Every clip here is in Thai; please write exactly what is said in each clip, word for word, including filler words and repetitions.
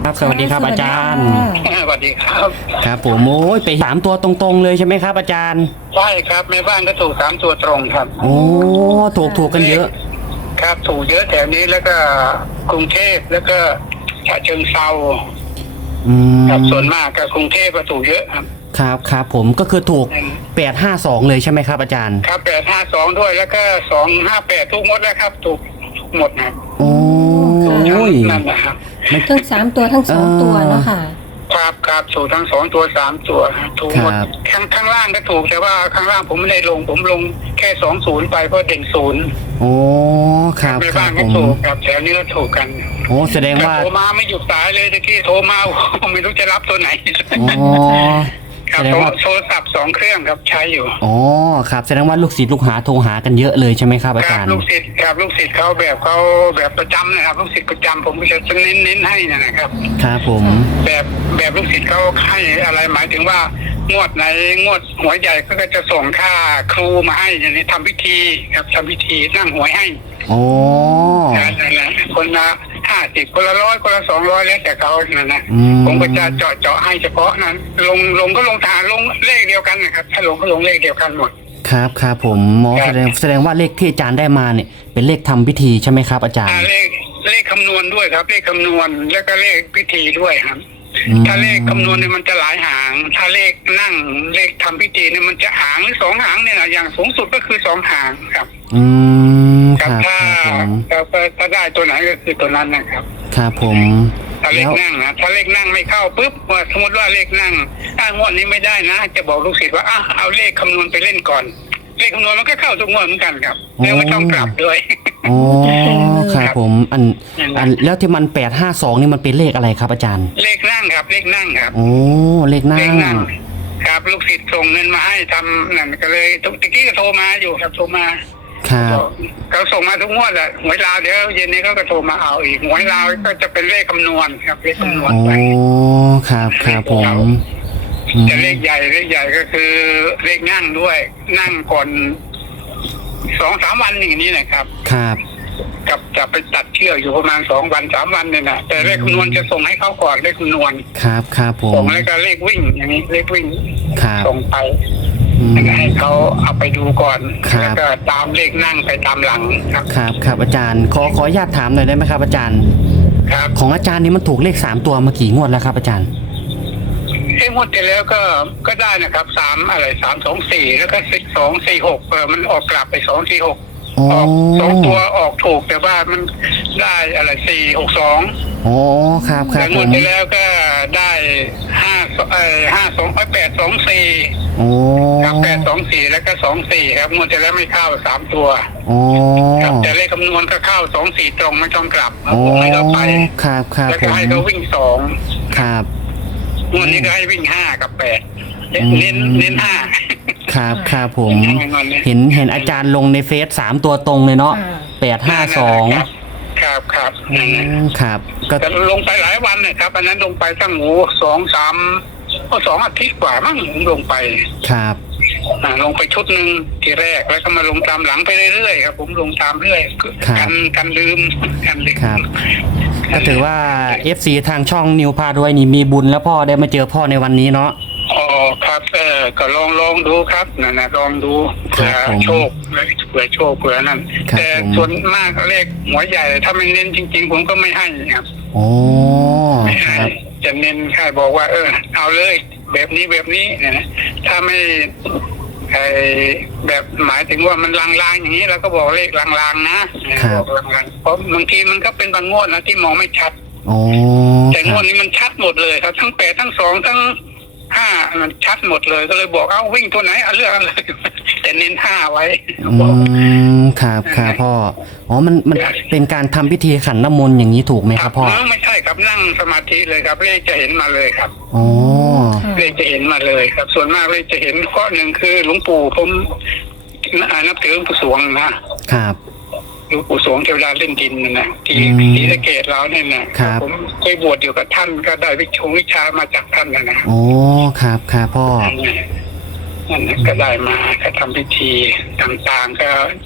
ครับสวัสดีครับอาจารย์สวัสดีครับครับผมโอ้ยไปสามตัวตรงๆเลยใช่ไหมครับอาจารย์ใช่ครับแม่บ้านก็ถูกสามตัวตรงครับโอ้ถูกถูกกันเยอะครับถูกเยอะแถวนี้แล้วก็กรุงเทพแล้วก็ฉะเชิงเทราอืมครับส่วนมากก็กรุงเทพก็ถูกเยอะครับครับครับผมก็คือถูกแปดห้าสองเลยใช่ไหมครับอาจารย์ครับแปดห้าสองด้วยแล้วก็สองห้าแปดทุกหมดแล้วครับถูกหมดนะโอ้ยนั่นนะครับทั้งสามตัวทั้งสองตัวเนาะค่ะครับครับถูกทั้งสองตัวสามตัวถูกหมดข้างข้างล่างก็ถูกแต่ว่าข้างล่างผมไม่ได้ลงผมลงแค่สองศูนย์ไปเพราะเด่นศูนย์โอ้ครับในครับ้าบนผก็มถูกครับแถวนี้ก็ถูกกันโอ้แสดงว่าโทรมาไม่หยุดสายเลยตะกี้โทรมาไม่รู้จะรับตัวไหนอ๋อครับโทรศัพท์สองเครื่องครับใช้อยู่อ๋อครับแสดงว่าลูกศิษย์ลูกหาโทรหากันเยอะเลยใช่ไหมครับอาจารย์ลูกศิษย์ครับลูกศิษย์เขาแบบเขาแบบประจำนะครับลูกศิษย์ประจำผมก็จะเน้นเน้นให้นะครับครับผมแบบแบบลูกศิษย์เขาให้อะไรหมายถึงว่างวดไหนงวดหวยใหญ่ก็จะส่งค่าครูมาให้อย่างนี้ทำพิธีครับทำพิธีนั่งหวยให้โอ้นั่นแหละคนละห้าสิบคนละร้อยคนละสองร้อยแล้วแต่เขานั่นนะผมก็จะเจาะเจาะให้เฉพาะนั้นลงลงก็ลงฐานลงเลขเดียวกันนะครับถ้าลงก็ลงเลขเดียวกันหมดครับครับผมหมอแสดงแสดงว่าเลขที่อาจารย์ได้มาเนี่ยเป็นเลขทำพิธีใช่ไหมครับอาจารย์เลขเลขคำนวณด้วยครับเลขคำนวณแล้วก็เลขพิธีด้วยครับถ้าเลขคำนวณเนี่ยมันจะหลายหางถ้าเลขนั่งเลขทำพิธีเนี่ยมันจะหางหรือสองหางเนี่ยนะอย่างสูงสุดก็คือสองหางครับอืมครับถ้าถ้าได้ตัวไหนก็คือตัวนั้นนะครับครับผมถ้าเลขนั่งนะถ้าเลขนั่งไม่เข้าปุ๊บว่าสมมติว่าเลขนั่งถ้างวดนี้ไม่ได้นะจะบอกลูกศิษย์ว่าอ่ะเอาเลขคำนวณไปเล่นก่อนเลขคำนวณมันก็เข้าทุกงวดเหมือนกันครับแล้วไม่ต้องกลับด้วยอ๋อครับผมอันอันแล้วที่มันแปดห้าสองนี่มันเป็นเลขอะไรครับอาจารย์เลขนั่งครับเลขนั่งครับโอ้เลขนั่งครับลูกศิษย์ส่งเงินมาให้ทำนั่นก็เลยทุกตะกี้ก็โทรมาอยู่ครับโทรมาครับเขาส่งมาทุกงวดแหละหวยลาวเดี๋ยวเย็นนี้เขาก็โทรมาเอาอีกหวยลาวก็จะเป็นเลขคำนวณครับเลขคำนวณไปโอ้ครับครับผมจะเลขใหญ่เลขใหญ่ก็คือเลขนั่งด้วยนั่งก่อนสองสามวันอย่างนี้นะครับครับกับจะไปตัดเชือกอยู่ประมาณสองวันสามวันเนี่ยนะแต่เลขคำนวณจะส่งให้เขาก่อนเลขคำนวณครับครับผมส่งแล้วก็เลขวิ่งอย่างนี้เลขวิ่งส่งไปให้เขาเอาไปดูก่อนแล้วก็ตามเลขนั่งไปตามหลังครับครับครับอาจารย์ขอขออนุญาตถามหน่อยได้ไหมครับอาจารย์ครับของอาจารย์นี่มันถูกเลขสามตัวมากี่งวดแล้วครับอาจารย์เอ้งวดที่แล้วก็ก็ได้นะครับสามอะไรสามสองสี่แล้วก็สิบสองสี่หกเออมันออกกลับไปสองสี่หกออกสองตัวออกถูกแต่ว่ามันได้อะไรสี่หกสองโอ้ครับครับงวดที่แล้วก็ได้ห้าเอ่อห้าสองแปดสองสี่โอ้ครับแปดสองสี่แล้วก็สองสี่ครับงวดที่แล้วไม่เข้าสามตัวโอ้ครับแต่เลขคำนวณก็เข้าสองสี่ตรงไม่ต้องกลับผมให้เขาไปครับครับแล้วก็ให้เขาวิ่งสองครับงวดนี้ก็ให้วิ่งห้ากับแปดเน้นเน้นห้าครับครับผมเห็นเห็นอาจารย์ลงในเฟซสามตัวตรงเลยเนาะแปดห้าสองครับครับครับก็ลงไปหลายวันนะครับอันนั้นลงไปตั้งหูสองสามก็สองอาทิตย์กว่ามั้งลงไปครับลงไปชุดหนึ่งทีแรกแล้วก็มาลงตามหลังไปเรื่อยๆครับผมลงตามเรื่อยกันกันลืมกันลืมครับก็ถือว่า เอฟ ซี ทางช่องนิวพาด้วยนี่มีบุญแล้วพ่อได้มาเจอพ่อในวันนี้เนาะอ๋อครับเออก็ลองลองดูครับนั่นนะลองดูเผื่อโชคเผื่อโชคเผื่อนั่นแต่ส่วนมากเลขหวยใหญ่ถ้าไม่เน้นจริงๆผมก็ไม่ให้ครับโอ้ครับจะเน้นแค่บอกว่าเออเอาเลยแบบนี้แบบนี้เนี่ยนะถ้าไม่ไอแบบหมายถึงว่ามันลางๆอย่างนี้เราก็บอกเลขลางๆนะบอกลางๆเพราะบางทีมันก็เป็นบางงวดนะที่มองไม่ชัดแต่งวดนี้มันชัดหมดเลยครับทั้งแปดทั้งสองทั้งห้ามันชัดหมดเลยก็เลยบอกเอ้าวิ่งตัวไหนเอาเลือกอะไรแต่เน้นห้าไว้อืมครับครับพ่ออ๋อมันมันเป็นการทำพิธีขันน้ำมนต์อย่างนี้ถูกไหมครับพ่อไม่ใช่ครับนั่งสมาธิเลยครับเลขจะเห็นมาเลยครับอ๋อเลขจะเห็นมาเลยครับส่วนมากเลขจะเห็นข้อหนึ่งคือหลวงปู่ผมนับถือหลวงปู่สวงนะครับหลวงปู่สวงเทวดาเล่นดินนะที่ศรีสะเกษเราเนี่ยนะผมเคยบวชอยู่กับท่านก็ได้วิชงวิชามาจากท่านนะนะโอ้ครับครับพ่อนั่นก็ได้มาก็ทำพิธีต่างๆก็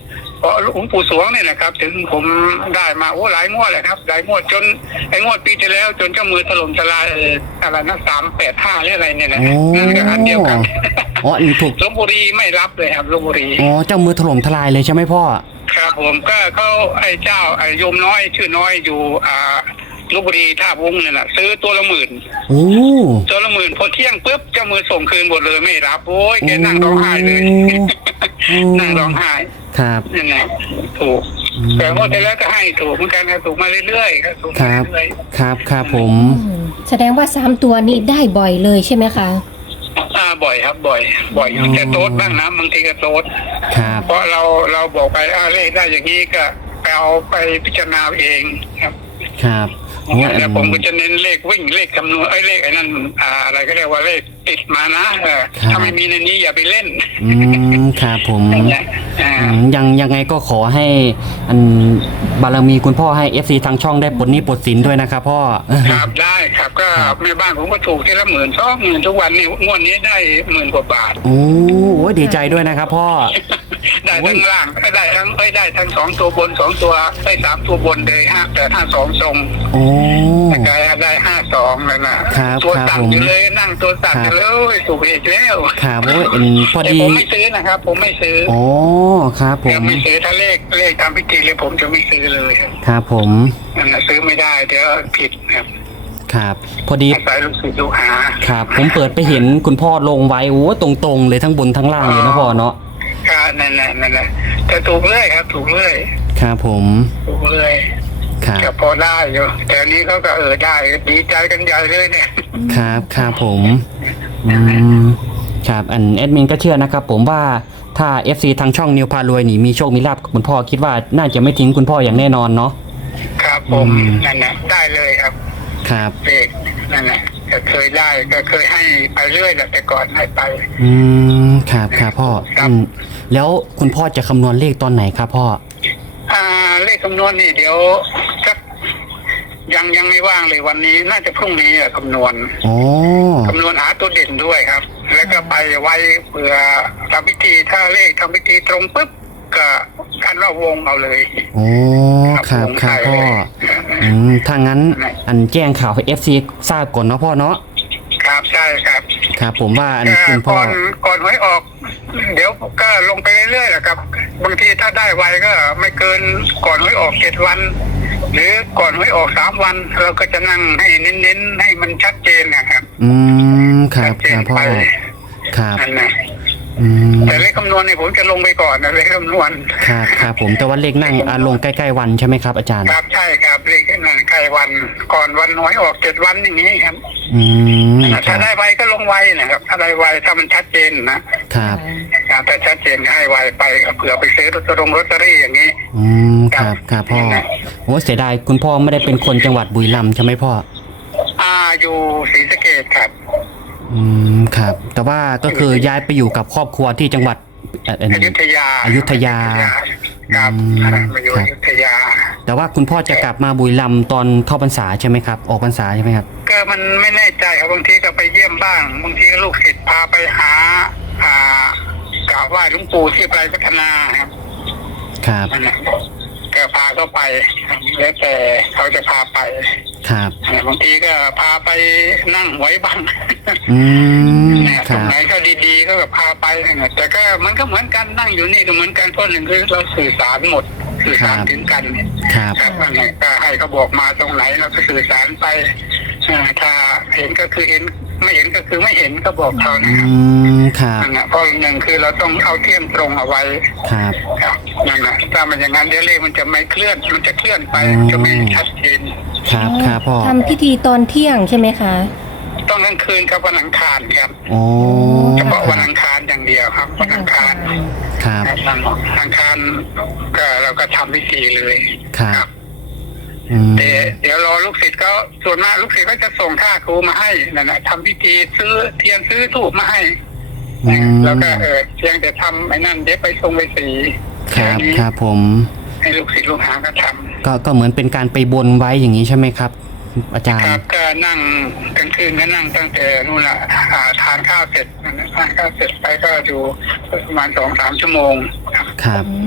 เพราะหลวงปู่สวงเนี่ยนะครับ ถึงผมได้มาโอ้หลายงวดเลยครับหลายงวดจนไอ้งวดปีที่แล้ว จนเจ้ามือถล่มทลายอะไรนะสามแปดห้าหรืออะไรเนี่ยนะโอ้นั่นก็อันเดียวกันอ๋ออันนี้ถูกลพบุรีไม่รับเลยครับลพบุรีอ๋อเจ้ามือถล่มทลายเลยใช่ไหมพ่อครับผมก็เขาไอ้เจ้าไอ้โยมน้อยชื่อน้อยอยู่อ่าลพบุรีท่าวุ้งเนี่ยนะซื้อตัวละหมื่นโอ้ตัวละหมื่นพอเที่ยงปุ๊บเจ้ามือส่งคืนหมดเลยไม่รับโอ้ยแกนั่งร้องไห้เลยโอ้นั่งร้องไห้ครับนั่นแหละถูกอืมแต่ว่าแต่แล้วก็ให้ถูกเหมือนกันครับถูกมาเรื่อยๆครับถูกคมารับเรื่อยครับครับผมอืมแสดงว่าสามตัวนี้ได้บ่อยเลยใช่ไหมคะๆอ่าบ่อยครับบ่อย บ่อยอยู่แต่โต๊ดบ้างนะบางทีก็โต๊ดครับเพราะเราเราบอกไปอ่าเลขได้อย่างนี้ก็ไปเอาไปพิจารณาเองครับครับโอ้อันแต่ผมก็จะเน้นเลขวิ่งเลขคำนวณไอ้ยเลขไอ้นั่นอ่าอะไรก็เรียกว่าเลขติดมานะเออถ้าไม่มีในนี้อย่าไปเล่นอืมครับผมอย่างเงี้ยอ่าอืมยังยังไงก็ขอให้อันบารมีคุณพ่อให้ เอฟ ซี ทางช่องได้ปลดหนี้ปลดสินด้วยนะครับพ่อครับได้ครับก็ครับแม่บ้านผมก็ถูกทีละหมื่นสองหมื่นทุกวันนี่งวดนี้ได้หมื่นกว่าบาทโอ้โหดีใจด้วยนะครับพ่อได้ทั้งล่างก็ได้ทั้งเอ้ยได้ทั้งสองตัวบนสองตัวได้สามตัวบนเลยห้าแต่ห้าสองทรงโอ้ได้ได้ห้าสองเลยนะครับ ตัวครับสั่นผมอยู่เลยนั่งตัวสั่นอยู่เลยโอ้ยถูกเหตุแล้วครับโอ้ยเอ็นพอแต่ดีผมไม่ซื้อนะครับ ผมไม่ซื้อโอ้ครับผจะมไม่ซื้อถ้าเลขเลขตามพิธีเลยผมจะไม่ซื้อเลยครับผมนั่นนะซื้อไม่ได้เดี๋ยวผิดครับครับพอดีอาศัยลูกศิษย์ลูกหาครับผมเปิดไปเห็นคุณพ่อลงไว้โอ้ตรงๆเลยทั้งบนทั้งล่างเลยนะพ่อเนาะครับนั่นแหละนั่นแหละแต่ถูกเรื่อยครับ ถูกเรื่อยครับผมถูกเรื่อยครับจะพอได้อยู่แต่อันนี้เขาก็เออได้ดีใจกันใหญ่เลยเนี่ยครับครับผมอืมครับอันแอดมินก็เชื่อนะครับผมว่าถ้า เอฟ ซี ทางช่องนิวพารวยนี่มีโชคมีลาภกับคุณพ่อคิดว่าน่าจะไม่ทิ้งคุณพ่ออย่างแน่นอนเนาะครับผมอืมนั่นแหละได้เลยครับครับเด็กนั่นแหละก็เคยได้ก็เคยให้ไปเรื่อยแหละแต่ก่อนให้ไปอืมครับครับพ่อครับอืมแล้วคุณพ่อจะคำนวณเลขตอนไหนครับพ่ออ่าเลขคำนวณนี่เดี๋ยวสักยังยังไม่ว่างเลยวันนี้น่าจะพรุ่งนี้อะคำนวณโอ้คำนวณหาตัวเด่นด้วยครับ แล้วก็ไปไว้เผื่อทำพิธีถ้าเลขทำพิธีตรงปุ๊บก็คันว่าวงเอาเลยโอ้ครับครับพ่ออืมถ้างั้นอันแจ้งข่าวให้ เอฟ ซี ทราบก่อนเนาะพ่อเนาะครับใช่ครับครับผมว่าอันเอ่อคุณพ่อก่อนก่อนหวยออก เดี๋ยวก็ลงไปเรื่อยๆแหละครับ บางทีถ้าได้ไวก็ไม่เกินก่อนหวยออกเจ็ดวัน หรือก่อนหวยออกสามวัน เราก็จะนั่งให้เน้นๆให้มันชัดเจนนะครับอืมครับชัดเจคน รับพ่อไปครับนั่นนะอืมแต่เลขคำนวณเนี่ยผมจะลงไปก่อนนะเลขคำนวณครับครับผมแต่ว่าเลขนั่งอ่ะลงใกล้ๆวันใช่ไหมครับอาจารย์ครับใช่ครับเลขนั่นใกล้วันก่อนวันหวยออกเจ็ดวันอย่างนี้ครับอืมคถ้ารับได้ไวก็ลงไวนะครับ ถ้าได้ไวถ้ามันชัดเจนนะครับ ครับแต่ชัดเจนก็ให้ไวไปเผื่อไปซื้อลอตเตอรี่ลอตเตอรี่อย่างนี้อืมครับครับพ่อโอ้เสียดายคุณพ่อไม่ได้เป็นคนจังหวัดบุรีรัมย์ใช่ไหมพ่ออ่าอยู่ศรีสะเกษครับอืมครับ แต่ว่าก็คือย้ายไปอยู่กับครอบครัวที่จังหวัดเอ่อเอ่ออยุธยาอยุธยาครับอืมมาอยู่ครัอบ ยุธยาแต่ว่าคุณพ่อจะกลับมาบุรีรัมย์ตอนเข้าพรรษาใช่ไหมครับ ออกพรรษาใช่ไหมครับก็มันไม่แน่ใจครับบางทีก็ไปเยี่ยมบ้างบางทีก็ลูกศิษย์พาไปหาอ่ากราบไหว้หลวงปู่ที่ไตรพัฒนาครับครับนั่นแหละก็พาเขาไปครับแล้วแต่เขาจะพาไปครับบางทีก็พาไปนั่งไว้บ้างอืมเนี่ยคตรงรับไหนก็ดีๆก็แบบพาไปนะแต่ก็มันก็เหมือนกันนั่งอยู่นี่ก็เหมือนกันเพราะหนึ่งคือเราสื่อสารหมดสื่อสารถึงกันเนี่ยครับครับนั่นแหละก็ให้เขาบอกมาตรงไหนเราก็สื่อสารไปอ่าถ้าเห็นก็คือเห็นไม่เห็นก็คือไม่เห็นก็บอกเขาอืนะครับมครับนั่นแหละเพราะหนึ่งคือเราต้องเอาเที่ยงตรงเอาไว้ครับครับนั่นแหละถ้ามันอย่างนั้นเดี๋ยวเลขมันจะไม่เคลื่อนมันจะเคลื่อนไปอืมจะไม่ชัดเจนครับครับพ่อทำพิธีตอนเที่ยงใช่ไหมคะต้องกลางคืนกับวันอังคารครับโอ้เฉพาะควันรับอังคารอย่างเดียวครับวันอังคารครับวันอังคารก็เราก็ทำพิธีเลยครับอืมแต่เดี๋ยวรอลูกศิษย์ก็ส่วนมากลูกศิษย์ก็จะส่งค่าครูมาให้นั่นแหละทำพิธีซื้อเทียนซื้อธูปมาให้อืมแล้วก็เออเพียงแต่ทำไอ้นั่นเดี๋ยวไปทรงไปสีครับแนี้ครับผมให้ลูกศิษย์ลูกหาก็ทำก็ก็เหมือนเป็นการไปบนไว้อย่างนี้ใช่ไหมครับ อาจารคย์รับก็นั่งกลางคืนก็นั่งตั้งแต่นู่นแหละอ่าทานข้าวเสร็จนั่นแหละทานข้าวเสร็จไปก็อยู่ประมาณสองสามชั่วโมงครับครับอืม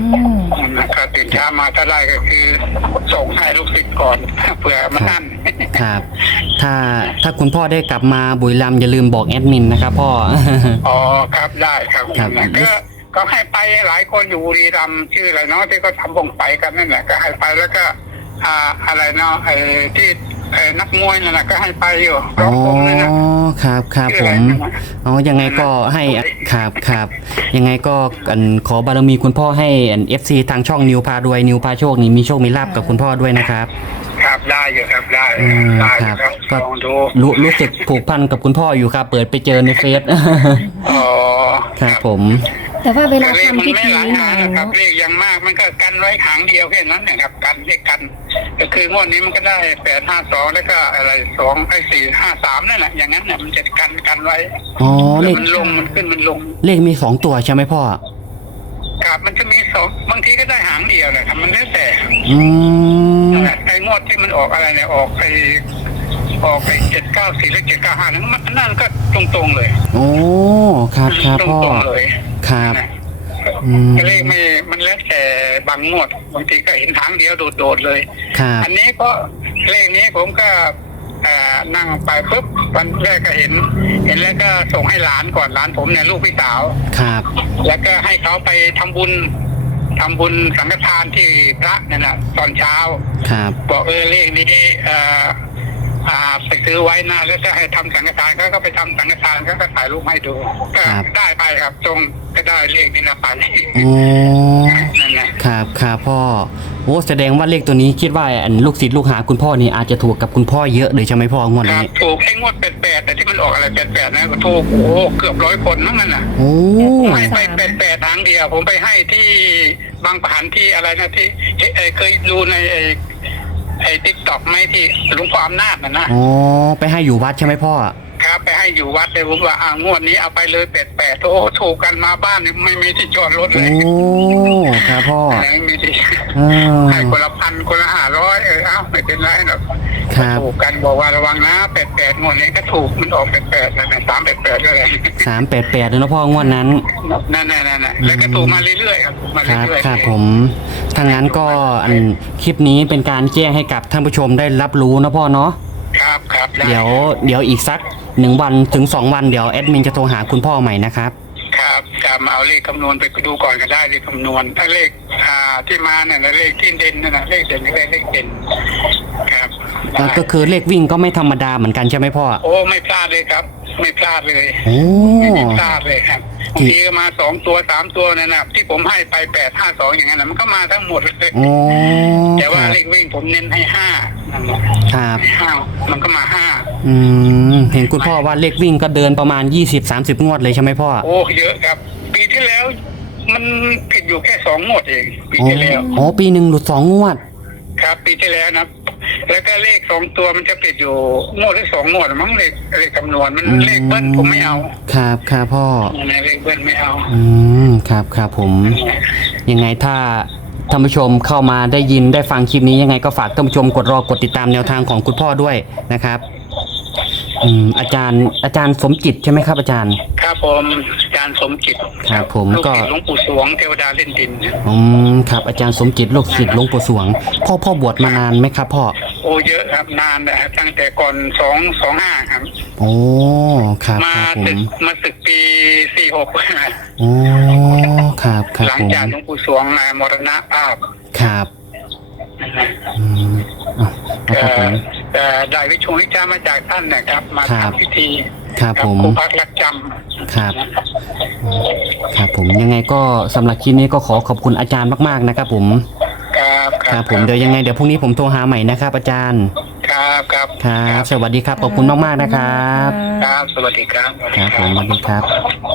ก็ตื่นเช้ามาถ้าได้ก็คือส่งให้ลูกศิษย์ก่อนเผื่อมันนั่นครับ ถ้าถ้าคุณพ่อได้กลับมาบุรีรัมย์อย่าลืมบอกแอดมินนะครับพ่ออ๋อครับได้ครับครับก็ก็ให้ไปหลายคนอยู่บุรีรัมย์ชื่ออะไรเนาะที่ก็ทำวงไปกันนั่นแหละก็ให้ไปแล้วก็ อ่าอะไรเนาะไอ้ที่ไอ้นักมวยนั่นแหละก็ให้ไปอยู่ร้อ๋อองวงนั่นนะครับครับชื่อผอะไรมนะอ๋อยังไงก็ให้ครับครับยังไงก็อันขอบารมีคุณพ่อให้อันเอฟซีทางช่องนิวพารวยนิวพาโชคนี่มีโชคมีลาบกับคุณพ่อด้วยนะครับครับได้อยู่ครับได้อืมได้อครัยู่บครับก็ลองดูรู้รู้สึกผูกพันกับคุณพ่ออยู่ครับ เปิดไปเจอในเฟซอ๋อครับผมแต่ว่าเวลาเลขทำมันพิไม่ธีหลายหางเนานะครับะเลขอย่างมากมันก็กันไว้หางเดียวแค่นั้นนะครับกันเลขกันก็คืองวดนี้มันก็ได้แปดห้าสองแล้วก็อะไรสองไอ้สี่ห้าสามนั่นแหละอย่างนั้นเนี่ยมันจะกันกันไว้อ๋อเลขมันลงมันขึ้นมันลงเลขมีสองตัวใช่ไหมพ่อครับมันจะมีสองบางทีก็ได้หางเดียวนะครับมันแล้วแต่อืมไอ้งวดที่มันออกอะไรเนี่ยออกไปออกไปเจ็ดเก้าสี่หรือเจ็ดเก้าห้านั่นมันนั่นก็ตรงๆเลยโอ้ครับครับตพ่อรงๆเลยครับนะอืมเลขไม่มันแล้วแต่บางงวดบางทีก็เห็นหางเดียวโดดๆเลยครับอันนี้ก็เลขนี้ผมก็เอ่อนั่งไปปุ๊บวันแรกก็เห็น เห็นแล้วก็ส่งให้หลานก่อนหลานผมเนี่ยลูกพี่สาวครับแล้วก็ให้เขาไปทำบุญทำบุญสังฆทานที่พระนั่นนะตอนเช้าครับบอกเออเลขนี้เอ่ออ่าไปซื้อไว้นะแล้วก็ให้ทำสังฆทานเขาก็ไปทำสังฆทานเขาก็ถ่ายรูปให้ดูก็ได้ไปครับตรงก็ได้เลขนี้นะไปโอ้นั่นแหละครับครับพ่อโอ้แสดงว่าเลขตัวนี้คิดว่าอันลูกศิษย์ลูกหาคุณพ่อนี่อาจจะถูกกับคุณพ่อเยอะเลยใช่ไหมพ่องวดครับนี้ถูกไอ้งวดแปดแปดแต่ที่มันออกอะไรแปดแปดนะก็ถูกโอ้โหเกือบร้อยคนนั่นน่ะโอ้ผมให้ไปแปดแปดทางเดียว ผมไปให้ที่บางปะหันที่อะไรนะที่เอ่อเคยดูในไอ้ไอ้ติ๊กต็อกไหมที่หลวงพ่ออำนาจน่ะนะอ๋อไปให้อยู่วัดใช่ไหมพ่อครับไปให้อยู่วัดเลยผมว่าอ่างวดนี้เอาไปเลยแปดแปดโอ้ถูกกันมาบ้านนี่ไม่มีที่จอดรถเลโอ้ยครับพ่อไม่มีที่เออให้คนละพันคนละห้าร้อยเออเอ้าไม่เป็นไรหรอกครับถูกกันบอกว่าระวังนะแปดแปดงวดนี้ก็ถูกมันออกแปดแปดแล้วนะสามแปดแปดก็เลยสามแปดแปดเลยนะพ่องวดนั้นนั่นนั่นนั่นนั่นแล้วก็ถูกมาเรื่อยๆครับถูกมาครับเรื่อยครับผมถ้างั้นก็อันคลิปนี้เป็นการแจ้งให้กับท่านผู้ชมได้รับรู้นะพ่อเนาะครับครับไเดี๋ยวเดี๋ยวอีกสักหนึ่งวันถึงสองวันเดี๋ยวแอดมินจะโทรหาคุณพ่อใหม่นะครับครับจะมาเอาเลขคำนวณไปดูก่อนก็ได้เลขคำนวณถ้าเลขอ่าที่มาเนี่ยนะเลขที่เด่นนั่นนะเลขเด่นก็ได้เลขเด่นครับได้ก็คือเลขวิ่งก็ไม่ธรรมดาเหมือนกันใช่ไหมพ่อโอ้ไม่พลาดเลยครับ ไม่พลาดเลยโอ้ไม่พลาดเลยครับบางทีก็มาสองตัวสามตัวนั่นนะที่ผมให้ไปแปดห้าสองอย่างนั้นนะมันก็มาทั้งหมดเลยโอ้แต่คว่ารับเลขวิ่งผมเน้นให้ห้านั่นแหละครับให้ห้ามันก็มาห้าอืมเห็นคุณพ่อว่าเลขวิ่งก็เดินประมาณยี่สิบสามสิบงวดเลยใช่ไหมพ่อโอ้เยอะครับ ปีที่แล้ว มันผิดอยู่แค่สองงวดเองปีอ๋อที่แล้วอ๋อปีหนึ่งหลุดสองงวดครับ ปีที่แล้วนะแล้วก็เลขสองตัวมันจะผิดอยู่งวดหรือสองงวดมั้งเลขเลขคำนวณมันอืมเลขเบิ้ลผมไม่เอาครับครับพ่ออันนี้เลขเบิ้ลไม่เอาอืมครับครับผม ยังไงถ้าท่านผู้ชมเข้ามาได้ยินได้ฟังคลิปนี้ยังไงก็ฝากท่านผู้ชมกดรอกดติดตามแนวทางของคุณพ่อด้วยนะครับอืมอาจารย์อาจารย์สมจิตใช่ไหมครับอาจารย์ครับผมอาจารย์สมจิตครับผมลูกก็ศิษย์หลวงปู่สวงเทวดาเล่นดินอืมครับอาจารย์สมจิตลูกศิษย์หลวงปู่สวง พ่อพ่อบวชมานานไหมครับพ่อโอ้เยอะครับนานนะตั้งแต่ก่อนสองสองห้าครับโอ้ครับมาครับผศึมกมาศึกปีสี่หกโอ้ครับครับหลังผมจากหลวงปู่สวงมามรณภาพครับอืมอ่ะเอาครับผมแต่ได้วิชงวิจามาจากท่านนะครับ มาครับทำพิธีครับกัผมครูพักรักจำครับ ครับผมยังไงก็สำหรับคลิปนี้ก็ขอขอบคุณอาจารย์มากๆนะครับผมครับครับผมเดี๋ยวยังไงเดี๋ยวพรุ่งนี้ผมโทรหาใหม่นะครับ อาจารย์ครับครับครับสวัสดีครับขอบคุณมากๆนะครับครับสวัสดีครับครับผมสวัสดีครับ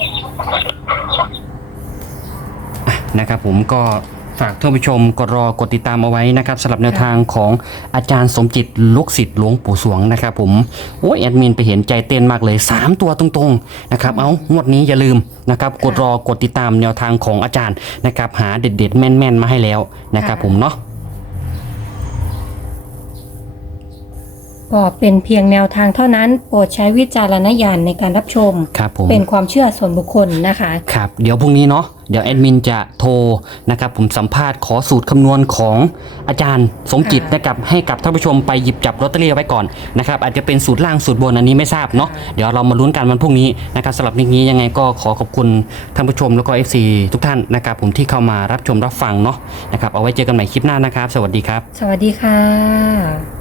อ่ะนะครับผมก็ฝากท่านผู้ชมกดรอกดติดตามเอาไว้นะครับสำหรับแนวทางของอาจารย์สมจิตลูกศิษย์หลวงปู่สวงนะครับผมโอ้ยแอดมินไปเห็นใจเต้นมากเลยสามตัวตรงๆนะครับเอางวดนี้อย่าลืมนะครับกดรอกดติดตามแนวทางของอาจารย์นะครับหาเด็ดๆแม่นๆมาให้แล้วนะครับผมเนาะก็เป็นเพียงแนวทางเท่านั้น โปรดใช้วิจารณญาณในการรับชมครับผมเป็นความเชื่อส่วนบุคคลนะคะครับเดี๋ยวพรุ่งนี้เนาะเดี๋ยวแอดมินจะโทรนะครับผมสัมภาษณ์ขอสูตรคำนวณของอาจารย์สมจิตค่ะนะครับให้กับท่านผู้ชมไปหยิบจับลอตเตอรี่เอาไว้ก่อนนะครับอาจจะเป็นสูตรล่างสูตรบนอันนี้ไม่ทราบเนาะค่ะเดี๋ยวเรามาลุ้นกันวันพรุ่งนี้นะครับสำหรับนี้นี้ยังไงก็ขอขอบคุณท่านผู้ชมแล้วก็ เอฟ ซี ทุกท่านนะครับผมที่เข้ามารับชมรับฟังเนาะนะครับเอาไว้เจอกันใหม่คลิปหน้านะครับ สวัสดีครับสวัสดีค่ะ